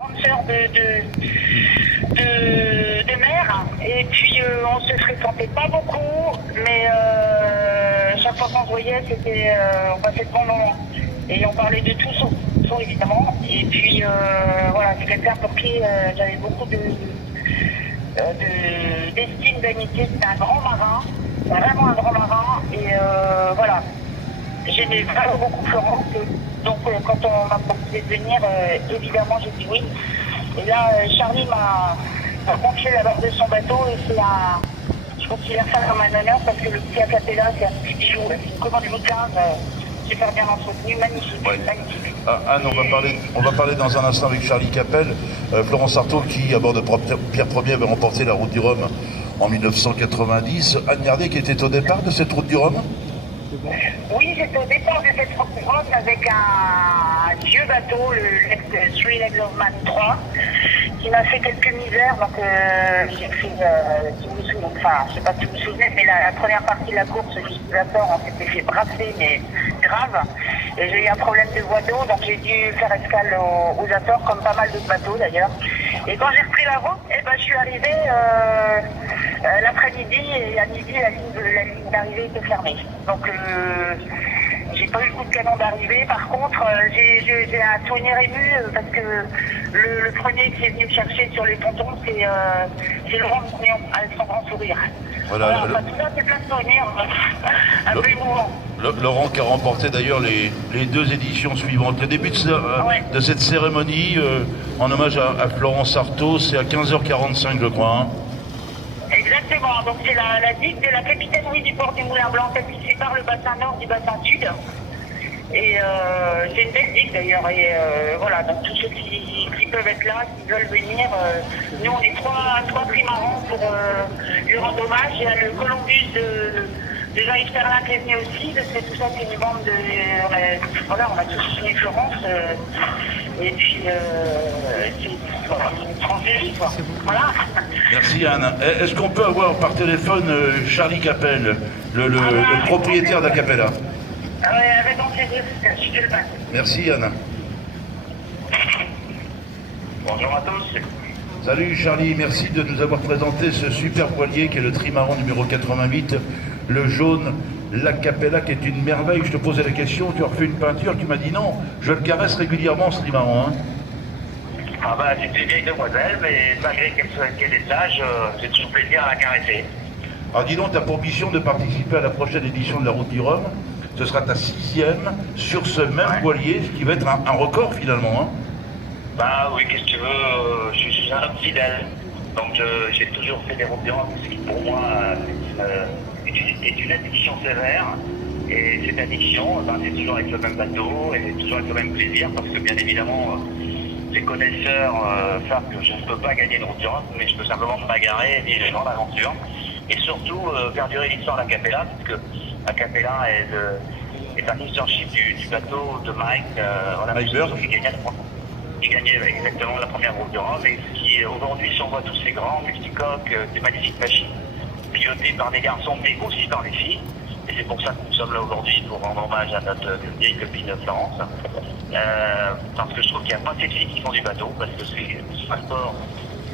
grande sœur de mère, et puis on se fréquentait pas beaucoup, mais chaque fois qu'on se voyait, c'était on passait de bons moments. Et on parlait de tout sauf évidemment. Et puis voilà, c'est quelqu'un pour qui j'avais beaucoup d'estime, d'amitié. C'était un grand marin, vraiment un grand marin. Et voilà, j'aimais vraiment beaucoup Florence. Donc quand on m'a proposé de venir, évidemment j'ai dit oui. Et là, Charlie m'a confié la barre de son bateau et je considère ça comme un honneur parce que le petit acapella, c'est un petit bijou. C'est une commande 2015, super bien entretenu, magnifique. Ouais. Magnifique. Anne, on va parler dans un instant avec Charlie Capel. Florence Artaud, qui, à bord de Pierre Ier, avait remporté la Route du Rhum en 1990. Anne Gardé, qui était au départ de cette Route du Rhum. Oui, j'étais au départ de cette Route du Rhum avec un vieux bateau, le Three Legs of Man 3, qui m'a fait quelques misères. Donc j'ai fait, si vous vous souvenez, enfin, je sais pas si vous vous souvenez, mais la première partie de la course, juste on s'était fait brasser, mais grave. Et j'ai eu un problème de voie d'eau, donc j'ai dû faire escale aux Açores, comme pas mal d'autres bateaux d'ailleurs. Et quand j'ai repris la route, je suis arrivée l'après-midi, et à midi, la ligne d'arrivée était fermée. Donc j'ai pas eu le coup de canon d'arrivée. Par contre, j'ai un souvenir ému parce que le premier qui est venu me chercher sur les pontons, c'est Laurent Mignon, avec son grand sourire. Voilà, tout ça, c'est plein de souvenirs, un peu émouvant. Laurent qui a remporté d'ailleurs les deux éditions suivantes. Le début de cette cérémonie, en hommage à Florence Artaud, c'est à 15h45, je crois. Hein. Exactement, donc c'est la digue de la capitainerie du port du Moulin Blanc, celle qui sépare le bassin nord du bassin sud. Et c'est une belle digue d'ailleurs. Et voilà, donc tous ceux qui peuvent être là, qui veulent venir, nous on est trois trimarans pour lui rendre hommage. Il y a le Columbus de Jean-Yves Perlin qui est venu aussi, parce que tout ça c'est une bande de... on a tous suivi Florence. Et puis c'est une transférie, quoi. Voilà. Merci Anne. Est-ce qu'on peut avoir par téléphone Charlie Capel, le propriétaire d'Acapella? Avec grand plaisir, je te le passe. Merci Anne. Bonjour à tous. Salut Charlie, merci de nous avoir présenté ce super voilier qui est le trimaran numéro 88, le jaune, l'Acapella, qui est une merveille. Je te posais la question, tu as refait une peinture, tu m'as dit non, je le caresse régulièrement ce trimaran. Hein. Ah bah c'est une vieille demoiselle, mais malgré qu'elle ait de l'âge, j'ai toujours plaisir à la caresser. Alors dis donc, tu as pour mission de participer à la prochaine édition de la Route du Rhum. Ce sera ta 6e sur ce même voilier, ce qui va être un record finalement. Hein. Bah oui, qu'est-ce que tu veux, je suis un homme fidèle. Donc j'ai toujours fait des routes du Rhum, ce qui pour moi est une addiction sévère. Et cette addiction, c'est toujours avec le même bateau et toujours avec le même plaisir, parce que bien évidemment, les connaisseurs savent que je ne peux pas gagner une route du Rhum, mais je peux simplement me bagarrer et vivre une grande aventure. Et surtout perdurer l'histoire d'Acapella, parce que Acapella est un historianship du bateau de Mike, Mike Bird. Qui gagnait exactement la première route du Rhum, et qui aujourd'hui, si on voit tous ces grands multicoques, des magnifiques machines, pilotées par des garçons, mais aussi par des filles. Et c'est pour ça que nous sommes là aujourd'hui, pour rendre hommage à notre vieille copine Florence. Parce que je trouve qu'il n'y a pas assez de filles qui font du bateau, parce que c'est un sport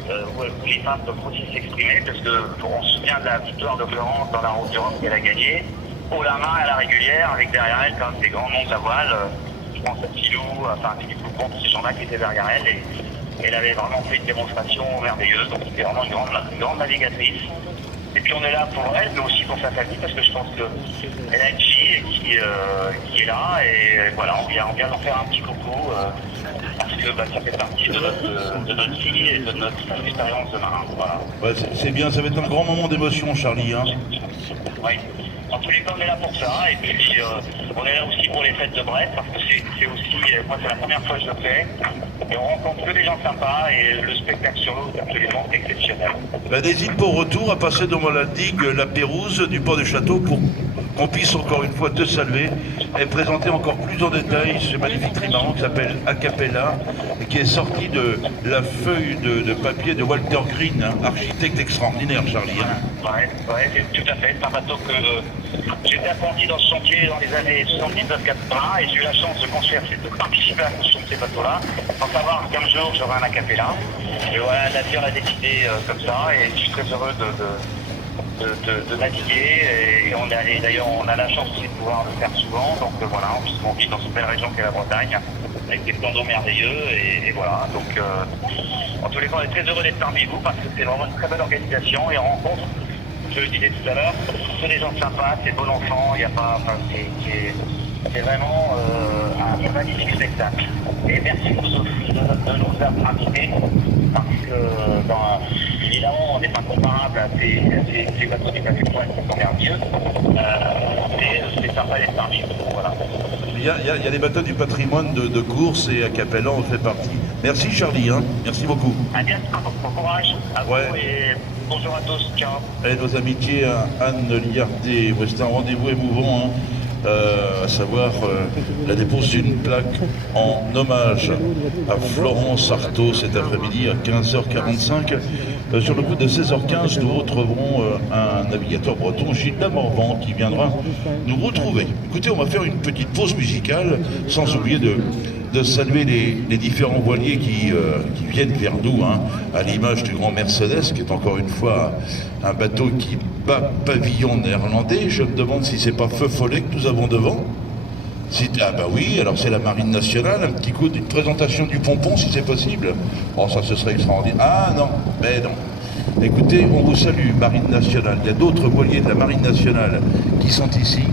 où les femmes peuvent aussi s'exprimer, parce qu'on se souvient de la victoire de Florence dans la route du Rhum qu'elle a gagnée, haut la main à la régulière, avec derrière elle quand même des grands noms à voile. Je pense à Pilou, enfin Philippe Coupon, tous ces gens-là qui étaient derrière elle, et elle avait vraiment fait une démonstration merveilleuse, donc c'était vraiment une grande navigatrice. Et puis on est là pour elle, mais aussi pour sa famille, parce que je pense qu'elle a une fille qui est là, et voilà, on vient d'en faire un petit coucou, parce que ça fait partie de notre vie et de notre expérience de marin. Voilà. Ouais, c'est bien, ça va être un grand moment d'émotion, Charlie. Hein. Oui. En tous les cas, on est là pour ça, et puis on est là aussi pour les fêtes de Brest, parce que c'est aussi, moi c'est la première fois que je le fais, et on rencontre que des gens sympas, et le spectacle sur l'eau est absolument exceptionnel. N'hésite pas au retour à passer devant la digue La Pérouse du port du Château qu'on puisse encore une fois te saluer et présenter encore plus en détail ce magnifique trimaran qui s'appelle Acapella et qui est sorti de la feuille de papier de Walter Green, hein, architecte extraordinaire, Charlie. Hein. Ouais, tout à fait. C'est un bateau que j'étais apprenti dans ce chantier dans les années 79-80 et j'ai eu la chance de participer à la construction de ces bateaux-là, sans savoir qu'un jour j'aurai un Acapella. Et voilà, la vie on a décidé comme ça et je suis très heureux de naviguer et d'ailleurs on a la chance aussi de pouvoir le faire souvent. Donc voilà, on vit dans une belle région qu'est la Bretagne avec des plans d'eau merveilleux et voilà. Donc en tous les cas on est très heureux d'être parmi vous parce que c'est vraiment une très belle organisation et on rencontre, je le disais tout à l'heure, c'est des gens sympas, c'est bon enfant, il n'y a pas, enfin, c'est vraiment un magnifique spectacle. Et merci de nous avoir invités parce que évidemment on n'est pas comparable à ces bateaux du Café Pointe qui sont merveilleux. C'est sympa d'être parmi vous. Voilà. Il y a les bateaux du patrimoine de course et Acapella en fait partie. Merci Charlie, hein. Merci beaucoup. À bientôt, bon courage à vous et bonjour à tous, ciao. Et nos amitiés à Anne Liardet, c'est un rendez-vous émouvant, hein. À savoir la dépose d'une plaque en hommage à Florence Artaud cet après-midi à 15h45. Sur le coup de 16h15, nous retrouverons un navigateur breton, Gilles Damorvan, qui viendra nous retrouver. Écoutez, on va faire une petite pause musicale, sans oublier de saluer les différents voiliers qui viennent vers nous, hein, à l'image du grand Mercedes, qui est encore une fois un bateau qui bat pavillon néerlandais. Je me demande si c'est pas Feu Follet que nous avons devant. Ah bah oui, alors c'est la Marine nationale, un petit coup d'une présentation du pompon si c'est possible. Oh ça ce serait extraordinaire. Ah non, mais non. Écoutez, on vous salue, Marine nationale. Il y a d'autres voiliers de la Marine nationale qui sont ici.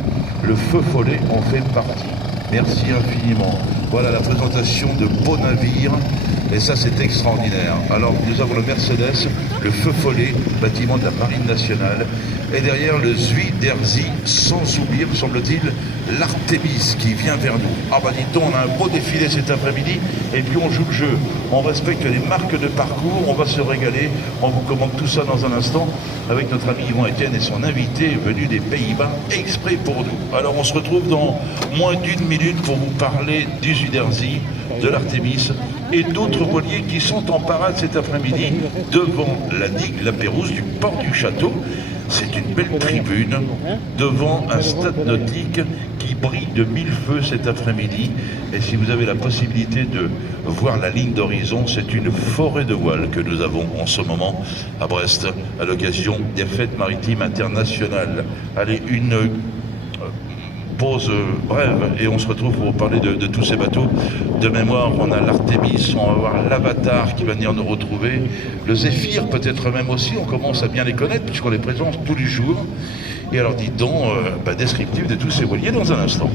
Le Feu Follet en fait partie. Merci infiniment. Voilà la présentation de beaux navires. Et ça, c'est extraordinaire. Alors, nous avons le Mercedes, le Feu Follet, bâtiment de la Marine nationale. Et derrière, le Zuiderzee, sans oublier, me semble-t-il, l'Artemis qui vient vers nous. Ah bah dites donc, on a un beau défilé cet après-midi. Et puis on joue le jeu. On respecte les marques de parcours. On va se régaler. On vous commande tout ça dans un instant avec notre ami Yvon Etienne et son invité venu des Pays-Bas exprès pour nous. Alors, on se retrouve dans moins d'une minute pour vous parler du Zuiderzee, de l'Artemis et d'autres voiliers qui sont en parade cet après-midi devant la digue La Pérouse du port du Château. C'est une belle tribune devant un stade nautique qui brille de mille feux cet après-midi. Et si vous avez la possibilité de voir la ligne d'horizon, c'est une forêt de voiles que nous avons en ce moment à Brest à l'occasion des fêtes maritimes internationales. Allez, une pause brève et on se retrouve pour parler de tous ces bateaux. De mémoire, on a l'Artemis, on va voir l'Avatar qui va venir nous retrouver, le Zéphyr peut-être même aussi, on commence à bien les connaître puisqu'on les présente tous les jours. Et alors dites donc, descriptif de tous ces voiliers dans un instant.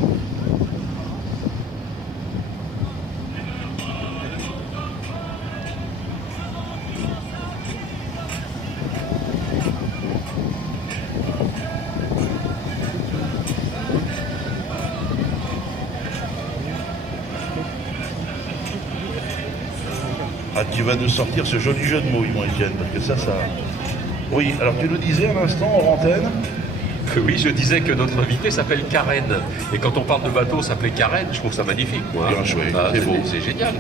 Ah, tu vas nous sortir ce joli jeu de mots, Yvon Etienne, parce que ça... Oui, alors tu nous disais un instant en antenne. Oui, je disais que notre invité s'appelle Karen. Et quand on parle de bateau s'appelait Karen, je trouve ça magnifique. Quoi. Bien joué, ah, c'est beau. C'est génial.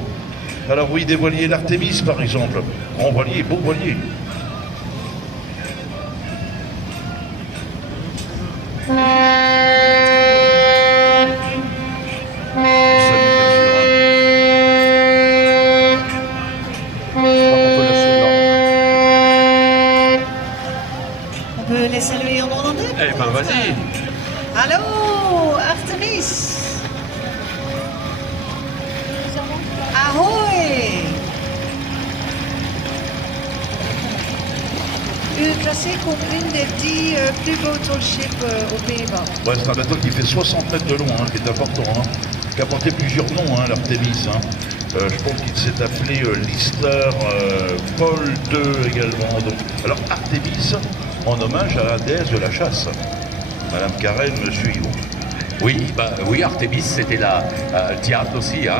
Alors oui, des voiliers, l'Artemis par exemple. Grand voilier, beau voilier. Les saluer en hollandais? Eh ben vas-y. Hallo, Artemis. Ahoy. U est classé comme une des 10 plus beaux tall ships aux Pays-Bas. Ouais, c'est un bateau qui fait 60 mètres de long, hein, qui est important, hein, qui a porté plusieurs noms, hein, l'Artemis. Hein. Je pense qu'il s'est appelé Lister, Paul II également. Donc, alors Artemis, en hommage à la déesse de la chasse. Madame Karen, Monsieur Yvon. Oui, oui, Artemis, c'était la diable aussi. Hein.